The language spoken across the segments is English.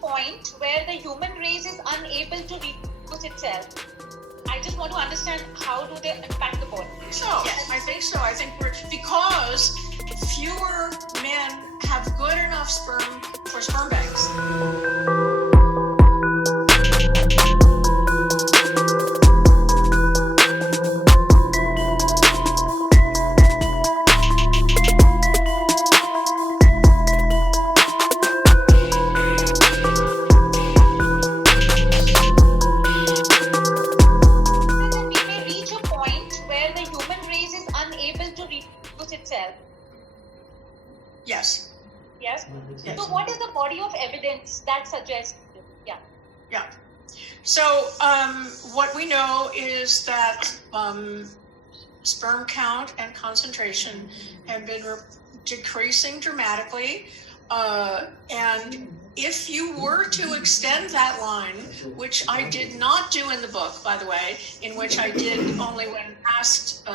point where the human race is unable to reproduce itself. I just want to understand, how do they impact the body? So, yes. I think so. I think because fewer men have good enough sperm for sperm banks. Yes. Yes? Yes. So what is the body of evidence that suggests this? Yeah. So what we know is that sperm count and concentration have been decreasing dramatically. And if you were to extend that line, which I did not do in the book, by the way, in which I did only when asked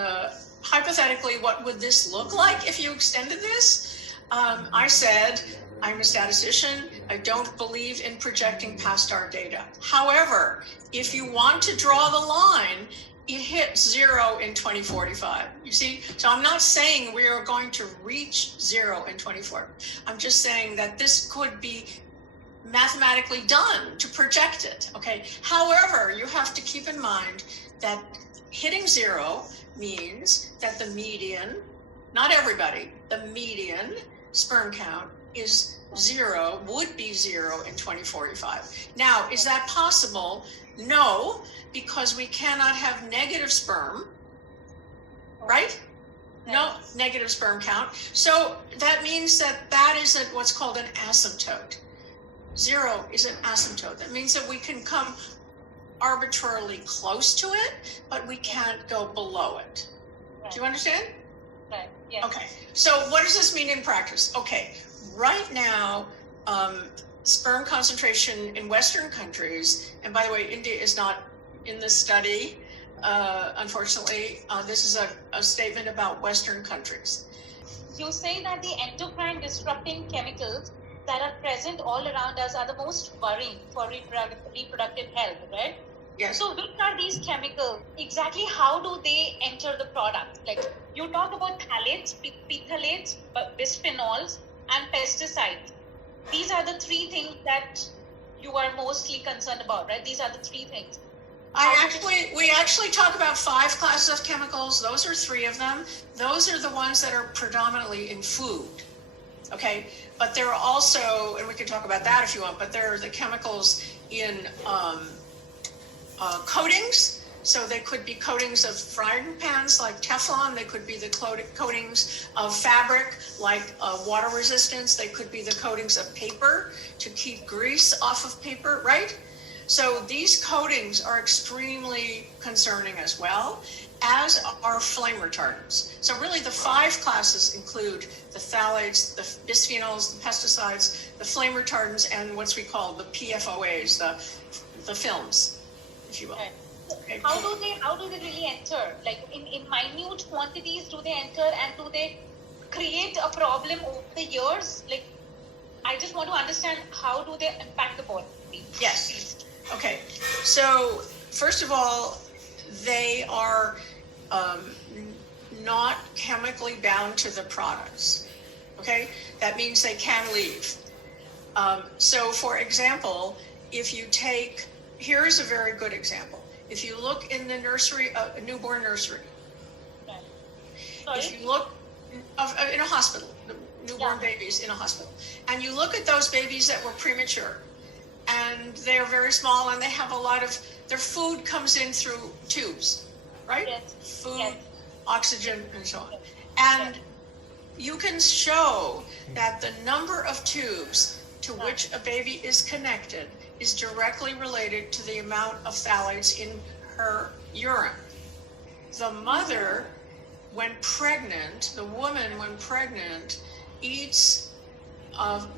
hypothetically, what would this look like if you extended this? I said, I'm a statistician. I don't believe in projecting past our data. However, if you want to draw the line, it hits 0 in 2045. You see? So I'm not saying we are going to reach 0 in 2040. I'm just saying that this could be mathematically done to project it. Okay. However, you have to keep in mind that hitting 0 means that the median, not everybody, the median sperm count is 0, would be 0 in 2045. Now, is that possible? No, because we cannot have negative sperm, right? No negative sperm count. So that means that is what's called an asymptote. 0 is an asymptote. That means that we can come arbitrarily close to it, but we can't go below it. Do you understand? Right. Yeah. Okay. So what does this mean in practice? Okay. Right now, sperm concentration in Western countries, and by the way, India is not in this study, unfortunately. This is a statement about Western countries. You say that the endocrine disrupting chemicals that are present all around us are the most worrying for reproductive health, right? Yes. So which are these chemicals? Exactly how do they enter the product? Like you talk about phthalates, phthalates, bisphenols, and pesticides. These are the three things that you are mostly concerned about, right? These are the three things. We actually talk about 5 classes of chemicals. Those are 3 of them. Those are the ones that are predominantly in food. Okay, but there are also, and we can talk about that if you want, but there are the chemicals in coatings. So they could be coatings of frying pans like Teflon. They could be the coatings of fabric like water resistance. They could be the coatings of paper to keep grease off of paper, right? So these coatings are extremely concerning as well, as are flame retardants. So really the 5 classes include the phthalates, the bisphenols, the pesticides, the flame retardants, and what's we call the PFOAs, the films, if you will. Okay. Okay. How do they really enter? Like in minute quantities do they enter, and do they create a problem over the years? Like I just want to understand, how do they impact the body? Yes. Okay. So first of all, they are not chemically bound to the products. Okay, that means they can leave. So for example, if you take, here's a very good example. If you look in the nursery, a newborn nursery, if you look in a hospital, newborn babies in a hospital, and you look at those babies that were premature, and they're very small, and they have a lot of, their food comes in through tubes, right? Yes. Food, yes. oxygen, and so on. And you can show that the number of tubes to which a baby is connected is directly related to the amount of phthalates in her urine. The mother, when pregnant, the woman when pregnant, eats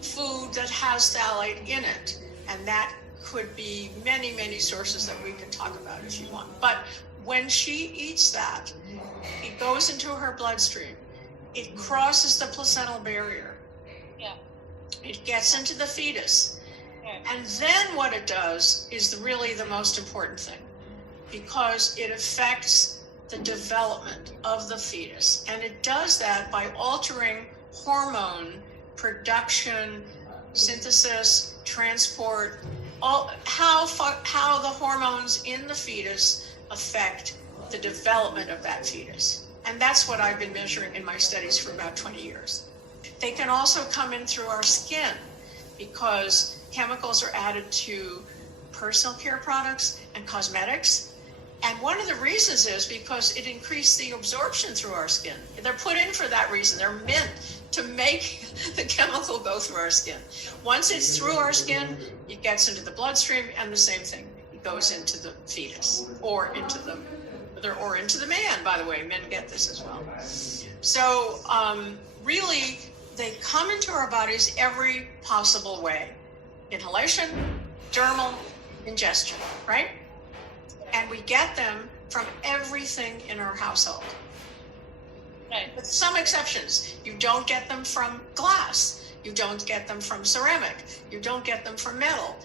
food that has phthalate in it. And that could be many, many sources that we can talk about if you want. But when she eats that, it goes into her bloodstream. It crosses the placental barrier. Yeah. It gets into the fetus. Yeah. And then what it does is really the most important thing, because it affects the development of the fetus. And it does that by altering hormone production, synthesis, transport, how the hormones in the fetus affect the development of that fetus. And that's what I've been measuring in my studies for about 20 years. They can also come in through our skin, because chemicals are added to personal care products and cosmetics. And one of the reasons is because it increased the absorption through our skin. They're put in for that reason. They're meant to make the chemical go through our skin. Once it's through our skin, it gets into the bloodstream, and the same thing. It goes into the fetus or into the man, by the way. Men get this as well. So really, they come into our bodies every possible way. Inhalation, dermal, ingestion, right? And we get them from everything in our household. Right. With some exceptions. You don't get them from glass. You don't get them from ceramic. You don't get them from metal.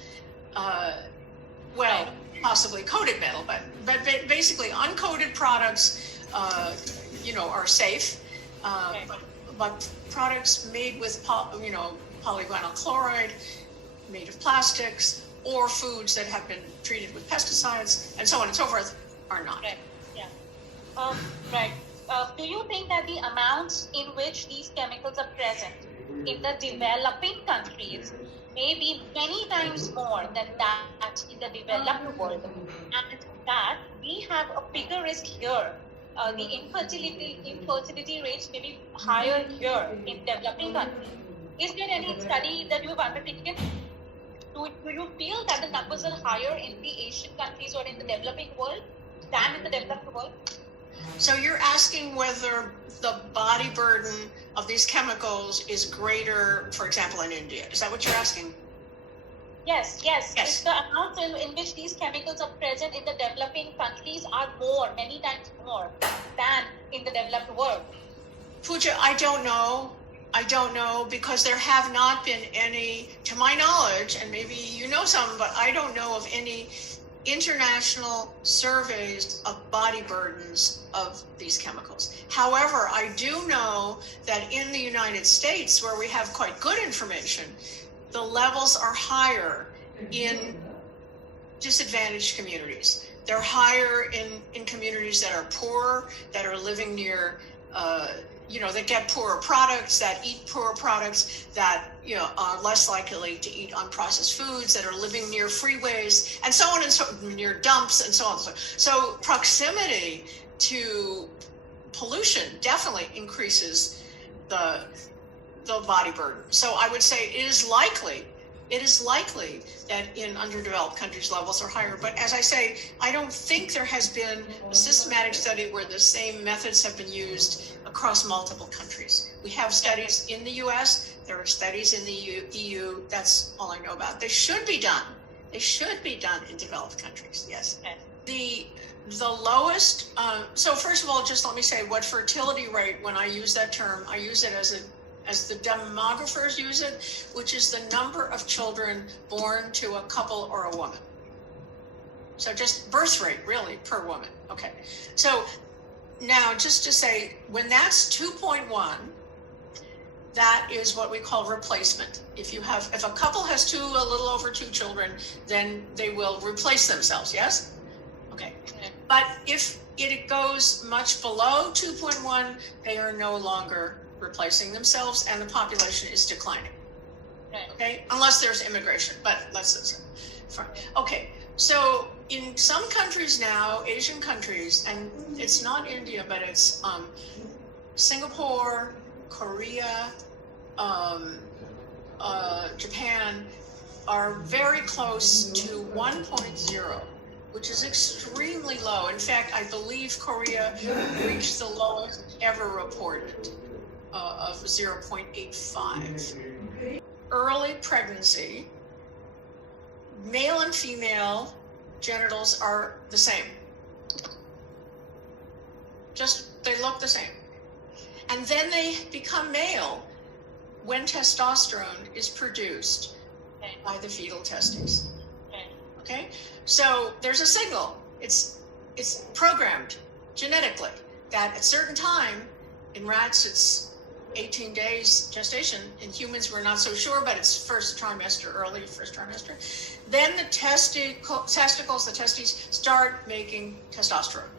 Possibly coated metal, but basically uncoated products, are safe. But products made with polyvinyl chloride, made of plastics, or foods that have been treated with pesticides, and so on and so forth, are not. Right. Yeah. Right. Do you think that the amounts in which these chemicals are present in the developing countries may be many times more than that in the developed world, and that we have a bigger risk here? The infertility rates may be higher here in developing countries. Is there any study that you have undertaken? Do you feel that the numbers are higher in the Asian countries or in the developing world than in the developed world? So you're asking whether the body burden of these chemicals is greater, for example, in India. Is that what you're asking? Yes. If the amounts in which these chemicals are present in the developing countries are many times more than in the developed world. Pooja, I don't know, because there have not been any, to my knowledge, and maybe you know some, but I don't know of any international surveys of body burdens of these chemicals. However, I do know that in the United States, where we have quite good information, the levels are higher in disadvantaged communities. They're higher in communities that are poor, that are living near, that get poorer products, that eat poorer products, that are less likely to eat unprocessed foods, that are living near freeways, and so on and so near dumps, and so on. So proximity to pollution definitely increases the body burden. So I would say it is likely that in underdeveloped countries levels are higher. But as I say, I don't think there has been a systematic study where the same methods have been used across multiple countries. We have studies in the US, there are studies in the EU, that's all I know about. They should be done. They should be done in developed countries, yes. The lowest, so first of all, just let me say what fertility rate, when I use that term, I use it as the demographers use it, which is the number of children born to a couple or a woman. So just birth rate, really, per woman. Okay. So now, just to say, when that's 2.1, that is what we call replacement. If a couple has a little over two children, then they will replace themselves, yes? Okay. But if it goes much below 2.1, they are no longer replacing themselves, and the population is declining. Okay, unless there's immigration, but let's say. Okay, so in some countries now, Asian countries, and it's not India, but it's Singapore, Korea, Japan, are very close to 1.0, which is extremely low. In fact, I believe Korea reached the lowest ever reported of 0.85. Early pregnancy, male and female genitals are the same. They look the same. And then they become male when testosterone is produced by the fetal testes. Right. Okay, so there's a signal. It's programmed genetically that at certain time, in rats it's 18 days gestation. In humans we're not so sure, but it's early first trimester. Then the testicles, the testes start making testosterone.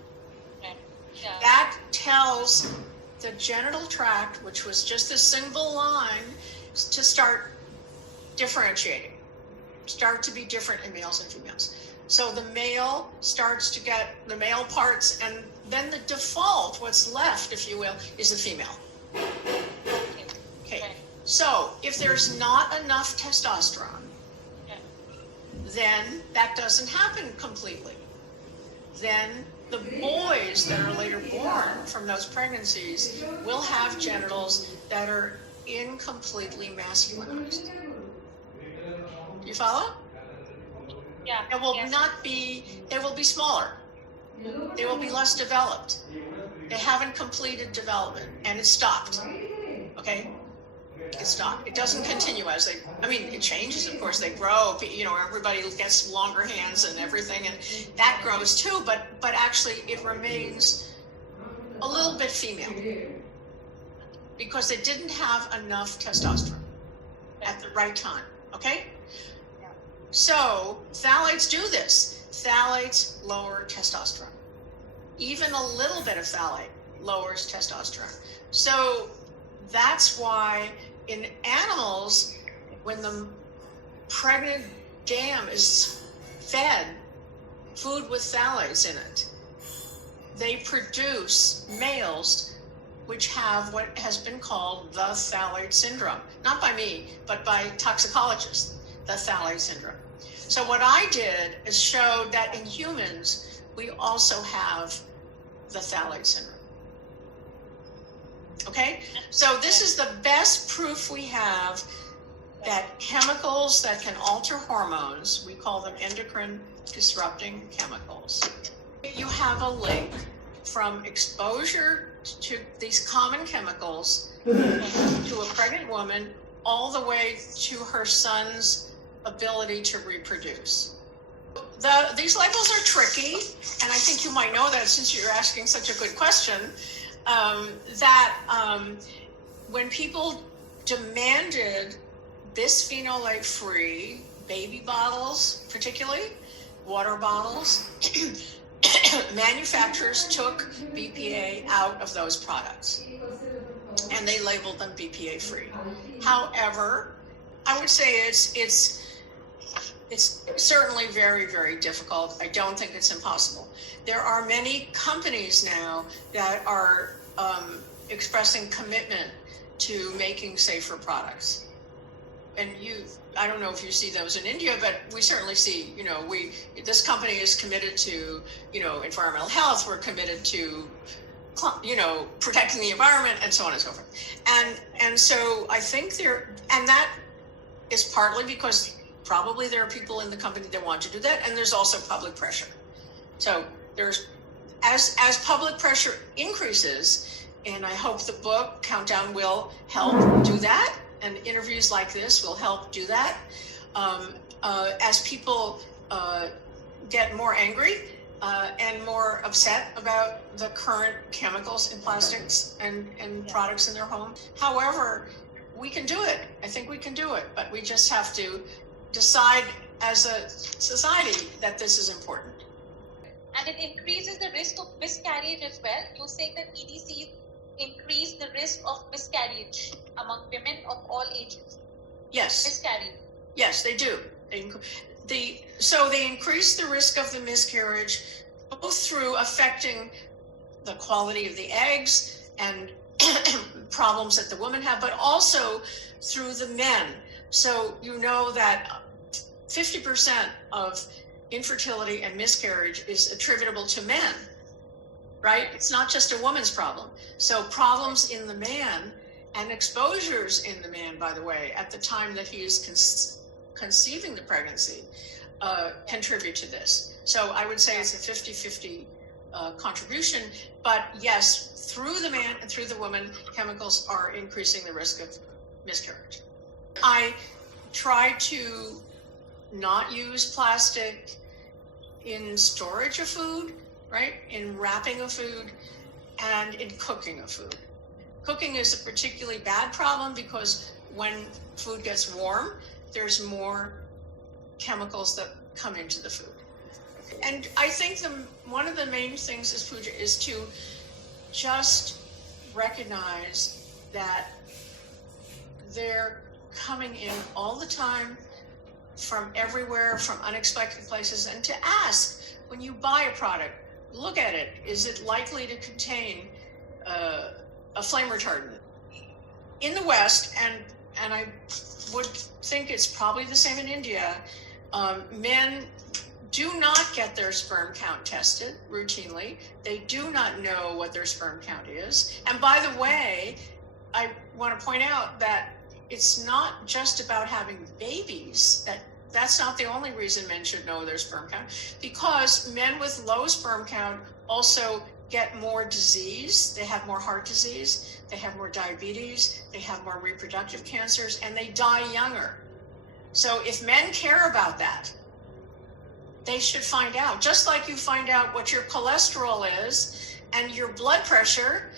Right. Yeah. That tells the genital tract, which was just a single line, to start differentiating, start to be different in males and females. So the male starts to get the male parts, and then the default, what's left, if you will, is the female. Okay. Right. So if there's not enough testosterone, Yeah. then that doesn't happen completely. Then the boys that are later born from those pregnancies will have genitals that are incompletely masculinized. You follow? Yeah. They will Yes. not be, they will be smaller. They will be less developed. They haven't completed development, and it stopped. Okay? It stopped. It doesn't continue as they, it changes, of course, they grow, everybody gets longer hands and everything, and that grows too, but actually it remains a little bit female because they didn't have enough testosterone at the right time. Okay? So phthalates do this. Phthalates lower testosterone. Even a little bit of phthalate lowers testosterone. So that's why in animals, when the pregnant dam is fed food with phthalates in it, they produce males which have what has been called the phthalate syndrome. Not by me, but by toxicologists, the phthalate syndrome. So what I did is showed that in humans, we also have the phthalate syndrome. Okay? So this is the best proof we have that chemicals that can alter hormones, we call them endocrine disrupting chemicals. You have a link from exposure to these common chemicals to a pregnant woman all the way to her son's ability to reproduce. These labels are tricky, and I think you might know that since you're asking such a good question, when people demanded bisphenolate-free baby bottles, particularly water bottles, manufacturers took BPA out of those products, and they labeled them BPA-free. However, I would say it's certainly very, very difficult. I don't think it's impossible. There are many companies now that are expressing commitment to making safer products. And I don't know if you see those in India, but we certainly see, this company is committed to, environmental health. We're committed to, protecting the environment and so on and so forth. And so I think and that is partly because probably there are people in the company that want to do that, and there's also public pressure. So as public pressure increases, and I hope the book Countdown will help do that, and interviews like this will help do that. As people get more angry and more upset about the current chemicals in plastics and products in their home. However, we can do it. I think we can do it, but we just have to decide as a society that this is important. And it increases the risk of miscarriage as well. You say that EDCs increase the risk of miscarriage among women of all ages. Yes. Miscarriage. Yes, they do. So they increase the risk of the miscarriage both through affecting the quality of the eggs and problems that the women have, but also through the men. So you know that 50% of infertility and miscarriage is attributable to men, right? It's not just a woman's problem. So problems in the man and exposures in the man, by the way, at the time that he is conceiving the pregnancy, contribute to this. So I would say it's a 50-50 contribution, but yes, through the man and through the woman, chemicals are increasing the risk of miscarriage. I try to not use plastic in storage of food, right? In wrapping of food and in cooking of food. Cooking is a particularly bad problem because when food gets warm, there's more chemicals that come into the food. And I think one of the main things as Pooja is to just recognize that they're coming in all the time from everywhere, from unexpected places, and to ask when you buy a product, look at it. Is it likely to contain a flame retardant? In the West, and I would think it's probably the same in India, men do not get their sperm count tested routinely. They do not know what their sperm count is. And by the way, I want to point out that it's not just about having babies. That's not the only reason men should know their sperm count, because men with low sperm count also get more disease. They have more heart disease, they have more diabetes, they have more reproductive cancers, and they die younger. So if men care about that, they should find out, just like you find out what your cholesterol is and your blood pressure.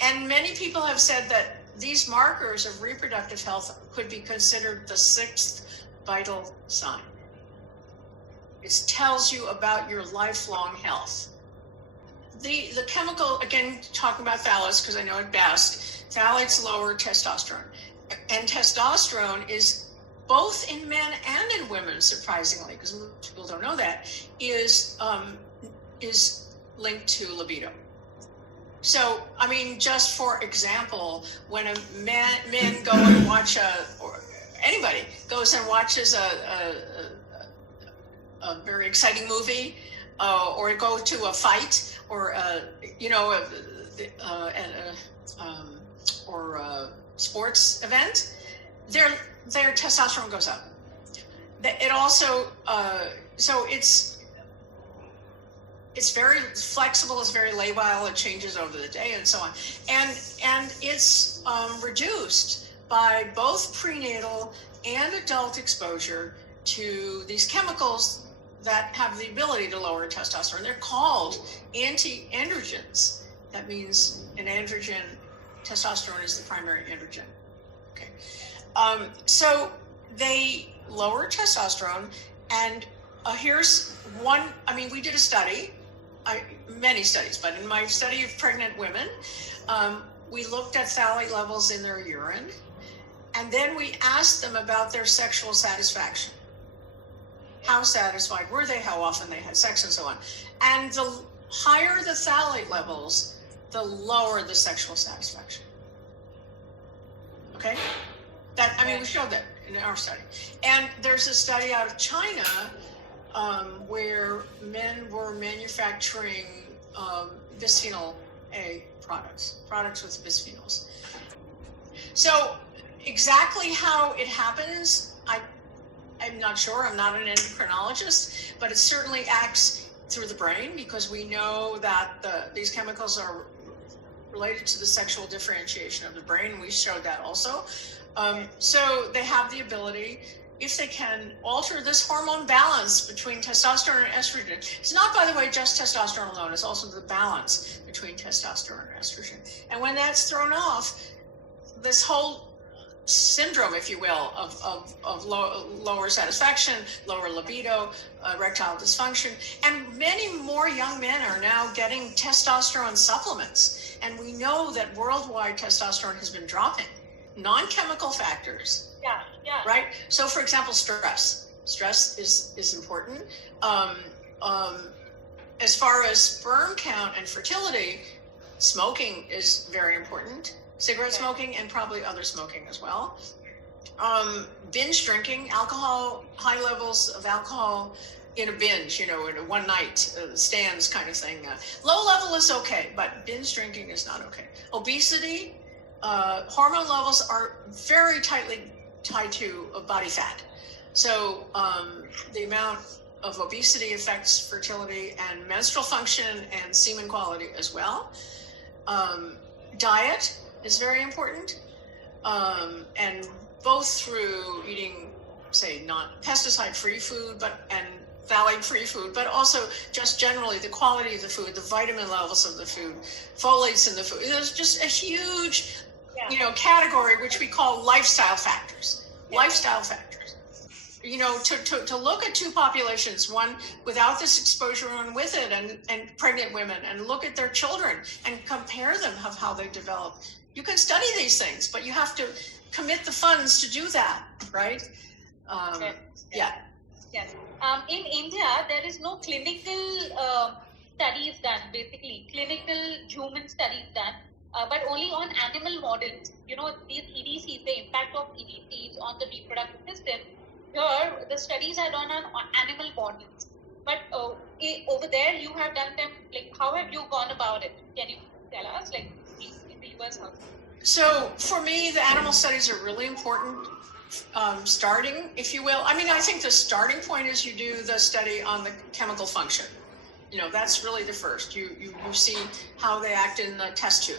And many people have said that these markers of reproductive health could be considered the sixth vital sign. It tells you about your lifelong health. The chemical, again, talking about phthalates because I know it best, phthalates lower testosterone. And testosterone is both in men and in women, surprisingly, because most people don't know that, is linked to libido. So, I mean, just for example, when men go and watch or anybody goes and watches a very exciting movie, or go to a fight, or or a sports event, their testosterone goes up. It also so it's very flexible, it's very labile, it changes over the day and so on. And it's reduced by both prenatal and adult exposure to these chemicals that have the ability to lower testosterone. They're called anti-androgens. That means an androgen, testosterone is the primary androgen. Okay. So they lower testosterone, and here's one. I mean, we did a study, many studies, but in my study of pregnant women, we looked at phthalate levels in their urine, and then we asked them about their sexual satisfaction. How satisfied were they? How often they had sex, and so on. And the higher the phthalate levels, the lower the sexual satisfaction. Okay? We showed that in our study. And there's a study out of China where men were manufacturing bisphenol A products with bisphenols. So exactly how it happens, I'm not sure. I'm not an endocrinologist, but it certainly acts through the brain, because we know that these chemicals are related to the sexual differentiation of the brain. We showed that also. So they have the ability, if they can, alter this hormone balance between testosterone and estrogen. It's not, by the way, just testosterone alone. It's also the balance between testosterone and estrogen. And when that's thrown off, this whole syndrome, if you will, of lower satisfaction, lower libido, erectile dysfunction, and many more young men are now getting testosterone supplements. And we know that worldwide testosterone has been dropping. Non-chemical factors. Yeah. Right? So, for example, stress. Stress is important. As far as sperm count and fertility, smoking is very important. Cigarette smoking, and probably other smoking as well. Binge drinking, alcohol, high levels of alcohol in a binge, in a one night stands kind of thing. Low level is okay, but binge drinking is not okay. Obesity, hormone levels are very tightly tied to body fat. So the amount of obesity affects fertility and menstrual function and semen quality as well. Diet is very important. And both through eating, say, non-pesticide-free food, and phthalate-free food, but also just generally the quality of the food, the vitamin levels of the food, folates in the food. There's just a huge, category which we call lifestyle factors. Lifestyle factors. To look at two populations, one without this exposure, one with it, and pregnant women, and look at their children and compare them of how they develop. You can study these things, but you have to commit the funds to do that, right? Yes. In India, there is no clinical studies done, basically clinical human studies done, but only on animal models. These EDCs, the impact of EDCs on the reproductive system. Here, the studies are done on animal models. But over there, you have done them. Like, how have you gone about it? Can you tell us, like, in the US? How? So, for me, the animal studies are really important. Starting, if you will. I mean, I think the starting point is you do the study on the chemical function. That's really the first. You see how they act in the test tube.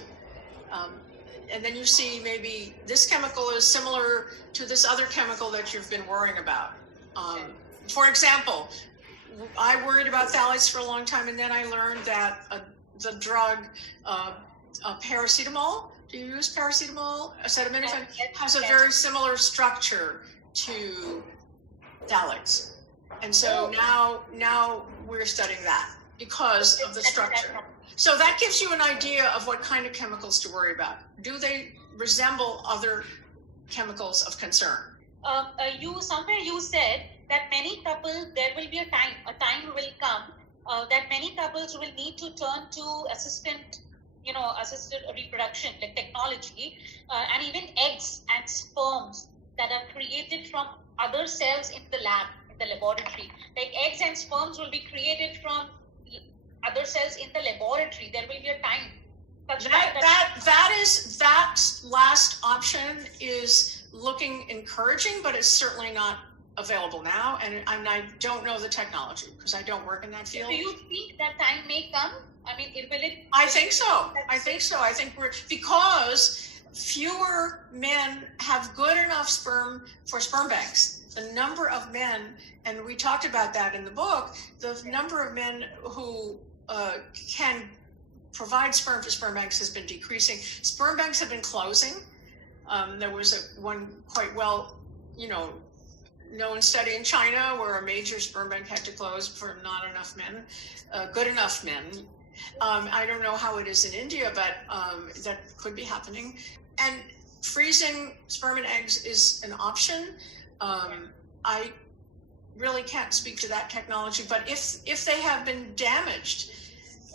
And then you see maybe this chemical is similar to this other chemical that you've been worrying about. For example, I worried about phthalates for a long time, and then I learned that the drug paracetamol, do you use paracetamol? Acetaminophen has a very similar structure to phthalates. And so now we're studying that because of the structure. So that gives you an idea of what kind of chemicals to worry about. Do they resemble other chemicals of concern? Somewhere you said that many couples, there will be a time will come that many couples will need to turn to assisted reproduction, like technology, and even eggs and sperms that are created from other cells in the lab, in the laboratory. Like eggs and sperms will be created from other cells in the laboratory. There will be a time. That last option is looking encouraging, but it's certainly not available now, and I don't know the technology because I don't work in that field. Do you think that time may come? I mean, I think so. I think because fewer men have good enough sperm for sperm banks. The number of men, and we talked about that in the book, the number of men who can provide sperm for sperm banks has been decreasing. Sperm banks have been closing. There was one quite well, known study in China where a major sperm bank had to close for not enough men, good enough men. I don't know how it is in India, but that could be happening. And freezing sperm and eggs is an option. I really can't speak to that technology, but if they have been damaged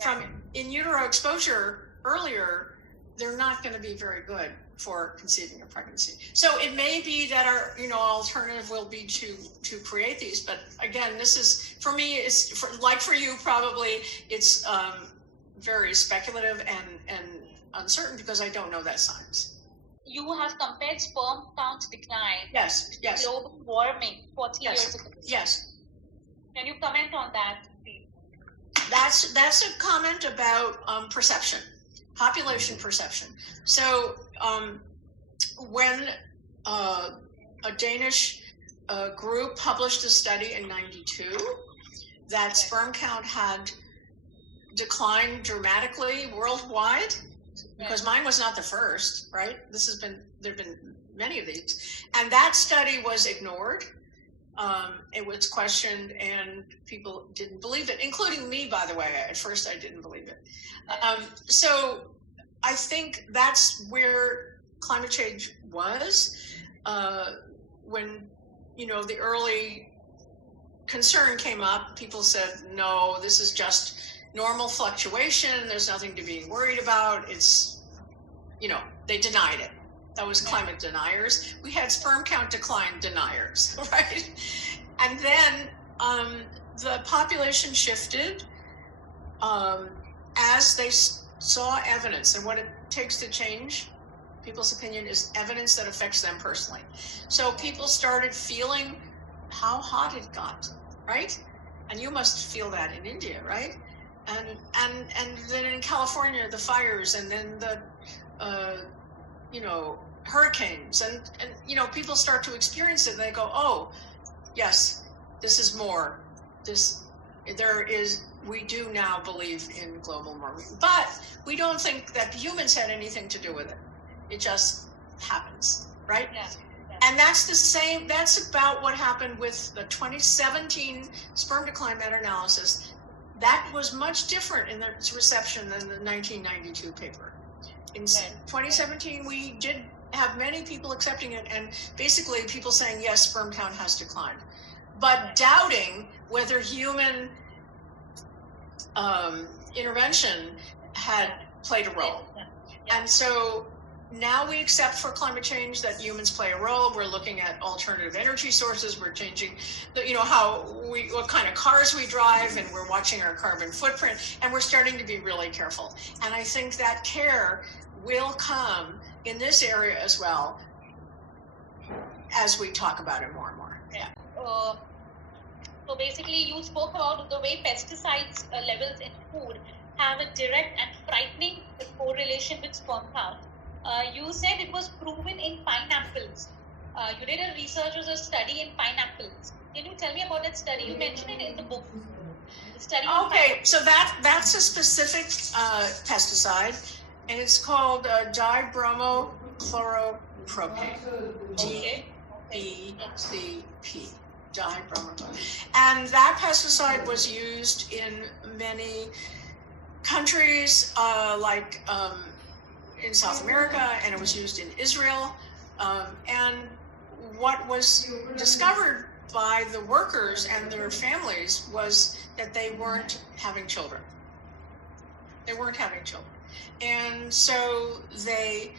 from in utero exposure earlier, they're not going to be very good for conceiving a pregnancy. So it may be that our alternative will be to create these, but again, this is for me, like for you probably, it's very speculative and uncertain because I don't know that science. You have compared sperm count decline. Yes. Global warming 40 years ago. Yes. Can you comment on that, please? That's a comment about perception, population perception. So when a Danish group published a study in '92 that sperm count had declined dramatically worldwide, because mine was not the first, right? There've been many of these, and that study was ignored. It was questioned, and people didn't believe it, including me, by the way. At first, I didn't believe it. So I think that's where climate change was when the early concern came up. People said, no, this is just normal fluctuation. There's nothing to be worried about. It's, they denied it. That was climate deniers. We had sperm count decline deniers, right? And then the population shifted as they saw evidence. And what it takes to change people's opinion is evidence that affects them personally. So people started feeling how hot it got, right? And you must feel that in India, right? And then in California, the fires, and then the hurricanes, and people start to experience it, and they go, oh, yes, this is more. We do now believe in global warming, but we don't think that humans had anything to do with it. It just happens, right? Yeah. And that's about what happened with the 2017 sperm decline meta-analysis. That was much different in its reception than the 1992 paper. In 2017, we did have many people accepting it, and basically people saying, yes, sperm count has declined, but doubting whether human intervention had played a role. And so now we accept for climate change that humans play a role. We're looking at alternative energy sources. We're changing, what kind of cars we drive, and we're watching our carbon footprint, and we're starting to be really careful. And I think that care will come in this area as well as we talk about it more and more. Yeah. So basically, you spoke about the way pesticides levels in food have a direct and frightening correlation with sperm count. You said it was proven in pineapples. You did a researcher's study in pineapples. Can you tell me about that study? You mentioned it in the book. The study. Okay, so that's a specific pesticide, and it's called dibromochloropropan. DBCP. Dibromochloropropan. And that pesticide was used in many countries, like in South America, and it was used in Israel. And what was discovered by the workers and their families was that they weren't having children. They weren't having children. And so they,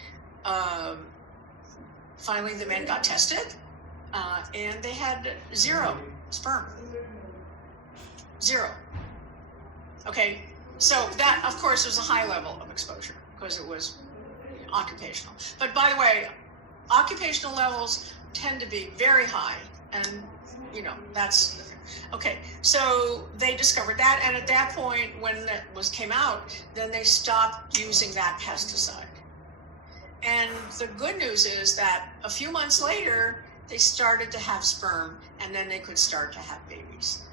finally the men got tested, and they had 0 sperm. 0. Okay, so that, of course, was a high level of exposure because it was occupational. But by the way, occupational levels tend to be very high, and that's the thing. Okay, so they discovered that, and at that point, when that came out, then they stopped using that pesticide. And the good news is that a few months later, they started to have sperm, and then they could start to have babies.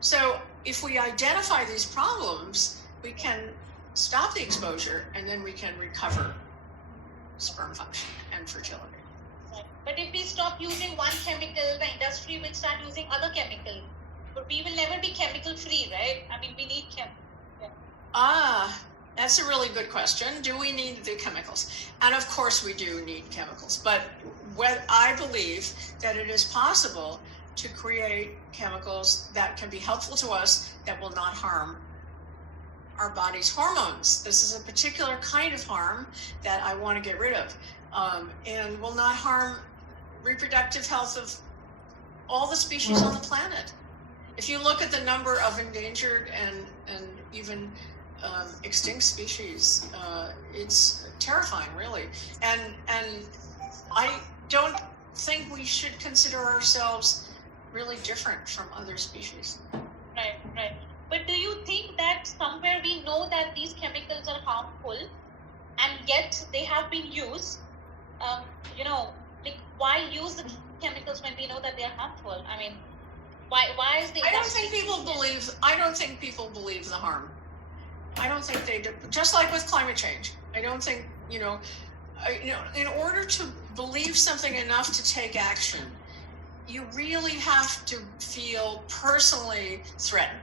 So if we identify these problems, we can stop the exposure, and then we can recover sperm function and fertility. But if we stop using one chemical, the industry will start using other chemicals. But we will never be chemical free, right? I mean, we need that's a really good question. Do we need the chemicals? And of course we do need chemicals. But I believe that it is possible to create chemicals that can be helpful to us, that will not harm our body's hormones. This is a particular kind of harm that I want to get rid of, and will not harm reproductive health of all the species on the planet. If you look at the number of endangered and even extinct species, it's terrifying, really. And I don't think we should consider ourselves really different from other species. Right. But do you think that somewhere we know that these chemicals are harmful, and yet they have been used? Why use the chemicals when we know that they are harmful? I mean, why is the? I don't think people believe the harm. I don't think they do. Just like with climate change, I don't think in order to believe something enough to take action, you really have to feel personally threatened.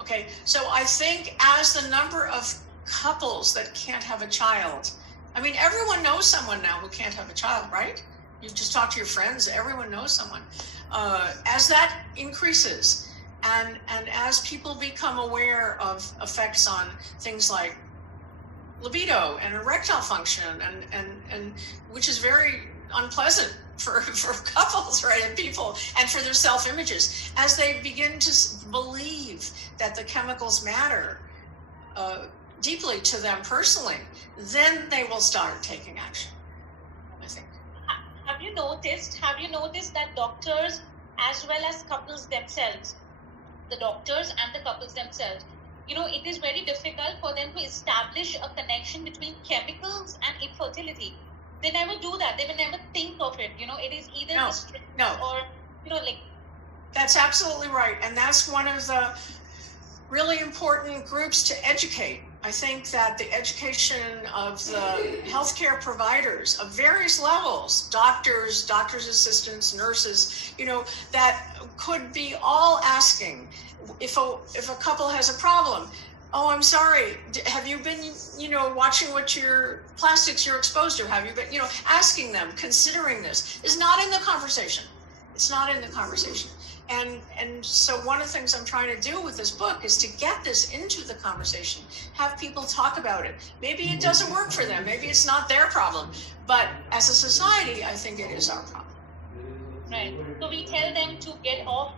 Okay, so I think as the number of couples that can't have a child, I mean, everyone knows someone now who can't have a child, right? You just talk to your friends, everyone knows someone. As that increases, and as people become aware of effects on things like libido and erectile function, and which is very unpleasant for couples, right, and people, and for their self-images, as they begin to believe that the chemicals matter deeply to them personally, then they will start taking action, I think. Have you noticed that doctors as well as couples themselves, the doctors and the couples themselves, it is very difficult for them to establish a connection between chemicals and infertility. They never do that. They will never think of it. It is either No, restricted no. or, like. That's absolutely right. And that's one of the really important groups to educate. I think that the education of the healthcare providers of various levels, doctors, doctor's assistants, nurses, that could be all asking if a couple has a problem. Oh, I'm sorry. Have you been, watching what your plastics you're exposed to? Have you been, asking them, considering this is not in the conversation. It's not in the conversation. And so one of the things I'm trying to do with this book is to get this into the conversation, have people talk about it. Maybe it doesn't work for them. Maybe it's not their problem. But as a society, I think it is our problem. Right. So we tell them to get off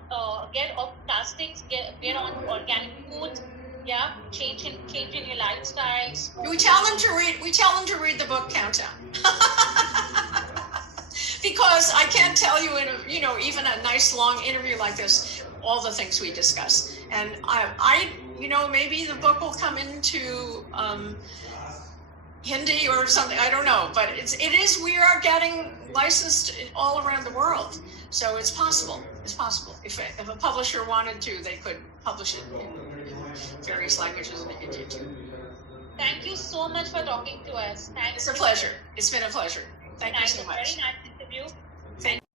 plastics, get on organic food. Yeah, change in your lifestyles. We tell them to read the book Countdown. Because I can't tell you in even a nice long interview like this all the things we discuss. And I maybe the book will come into Hindi or something. I don't know, but we are getting licensed all around the world, so it's possible. It's possible. If a publisher wanted to, they could publish it in various languages in India too. Thank you so much for talking to us. It's a pleasure. It's been a pleasure. Thank you so much. Very nice interview. Thank you.